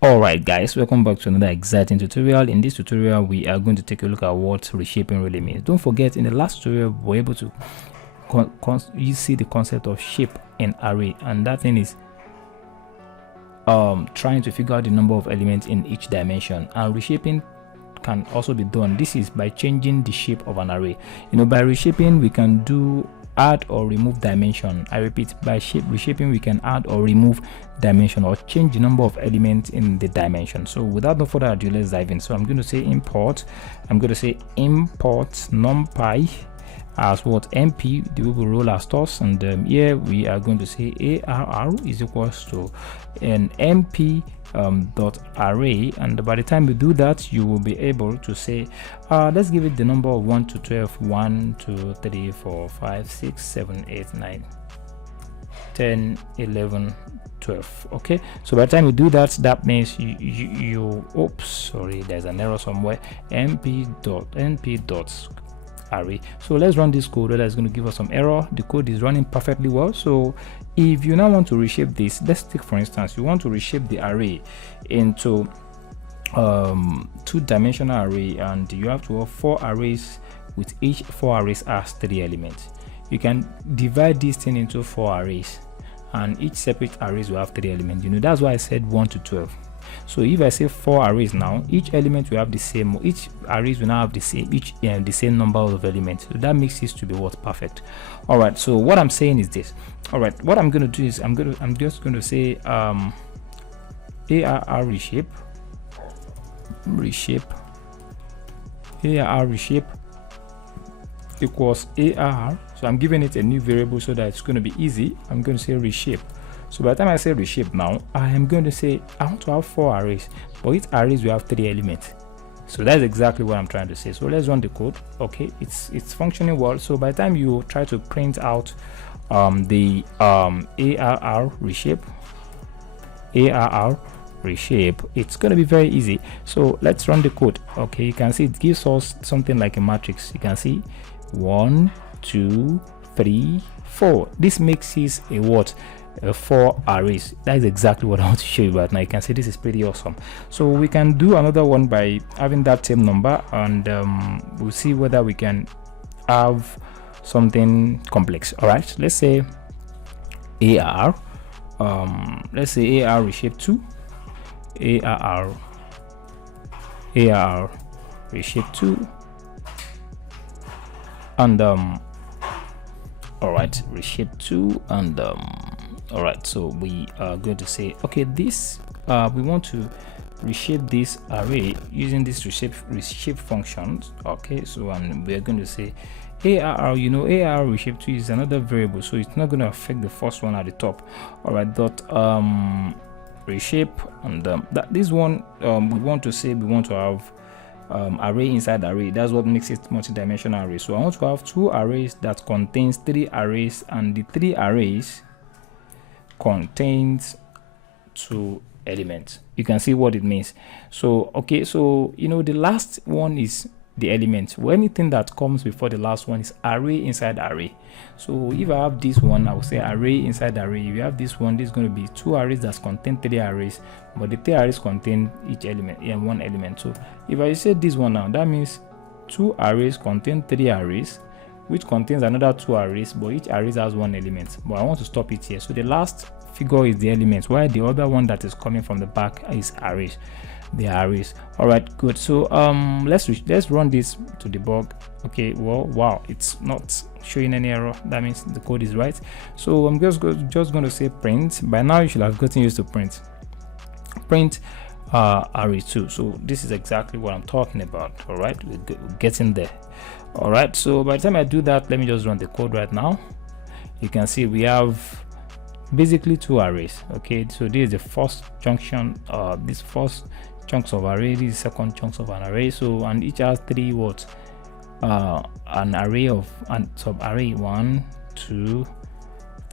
Alright guys, welcome back to another exciting tutorial. In this tutorial we are going to take a look at what reshaping really means. Don't forget, in the last tutorial we were able to you see the concept of shape in array, and that thing is trying to figure out the number of elements in each dimension. And reshaping can also be done. This is by changing the shape of an array. By reshaping we can do add or remove dimension. I repeat, by reshaping we can add or remove dimension or change the number of elements in the dimension. So without no further ado, let's dive in. So I'm going to say import NumPy as what np, the will roll as toss, and here we are going to say arr is equals to an np dot array, and by the time you do that you will be able to say let's give it the number of 1 to 12, 1 2 3 4 5 6 7 8 9 10 11 12. Okay, so by the time you do that, that means you oops, sorry, there's an error somewhere. np dot array. So let's run this code. That is going to give us some error. The code is running perfectly well. So if you now want to reshape this, let's take for instance, you want to reshape the array into two-dimensional array, and you have to have 4 arrays with each 4 arrays as 3 elements. You can divide this thing into 4 arrays, and each separate arrays will have 3 elements. That's why I said 1 to 12. So if I say 4 arrays now, each element will have the same, each arrays will now have the same, the same number of elements. So that makes this to be what? Perfect. All right, so what I'm saying is this. All right, what I'm going to do is I'm just going to say arr reshape arr reshape equals arr. So I'm giving it a new variable so that it's going to be easy. I'm going to say reshape. So by the time I say reshape now, I am going to say I want to have 4 arrays, but each arrays will have 3 elements. So that's exactly what I'm trying to say. So let's run the code. Okay, it's functioning well. So by the time you try to print out the arr reshape, it's going to be very easy. So let's run the code. Okay, you can see it gives us something like a matrix. You can see 1 2 3 4. This makes this a what? 4 arrays. That is exactly what I want to show you right now. You can see this is pretty awesome. So we can do another one by having that same number, and we'll see whether we can have something complex. All right, let's say arr reshape 2, arr reshape 2, and all right, reshape 2, and all right, so we are going to say, okay, this we want to reshape this array using this reshape functions. Okay, so and we are going to say arr. Arr reshape 2 is another variable, so it's not going to affect the first one at the top. All right, dot reshape, and that this one we want to say we want to have array inside array. That's what makes it multi-dimensional array. So I want to have 2 arrays that contains 3 arrays, and the 3 arrays contains 2 elements. You can see what it means. So okay, so the last one is the element. Well, anything that comes before the last one is array inside array. So if I have this one, I will say array inside array. If you have this one, this is going to be 2 arrays that contain 3 arrays, but the 3 arrays contain each element and 1 element. So if I say this one now, that means 2 arrays contain 3 arrays, which contains another 2 arrays, but each array has 1 element. But I want to stop it here. So the last figure is the elements, while the other one that is coming from the back is arrays. The arrays. All right, good. So let's run this to debug. Okay, well, wow, it's not showing any error. That means the code is right. So I'm just going to say print. By now you should have gotten used to print array 2. So this is exactly what I'm talking about. All right, we're getting there. All right, so by the time I do that, let me just run the code right now. You can see we have basically 2 arrays. Okay, so this is the first junction, this first chunks of array, this is second chunks of an array. So and each has 3 what? An array of and sub array 1 2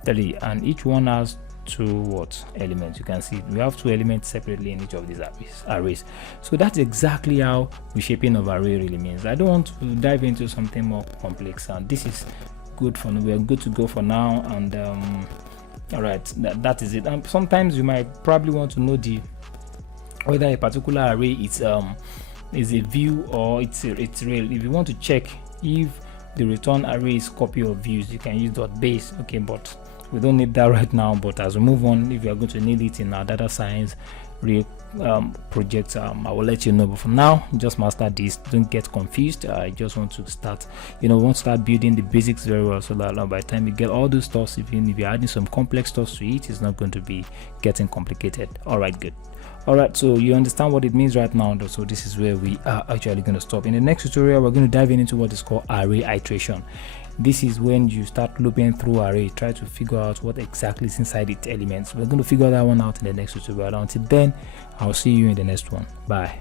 3, and each one has 2 what? Elements. You can see we have 2 elements separately in each of these arrays. So that's exactly how reshaping of array really means. I don't want to dive into something more complex, and this is good for now. We are good to go for now, and all right, that is it. And sometimes you might probably want to know the whether a particular array is a view or it's real. If you want to check if the return array is copy of views, you can use .base. Okay, but we don't need that right now. But as we move on, if you are going to need it in our data science real project, I will let you know. But for now, just master this. Don't get confused. I just want to start, we want to start building the basics very well, so that by the time you get all those stuff, even if you're adding some complex stuff to it, it's not going to be getting complicated. All right, good. All right, so you understand what it means right now, though. So this is where we are actually going to stop. In the next tutorial, we're going to dive into what is called array iteration. This is when you start looping through array, try to figure out what exactly is inside its elements. We're going to figure that one out in the next tutorial. Until then, I'll see you in the next one. Bye.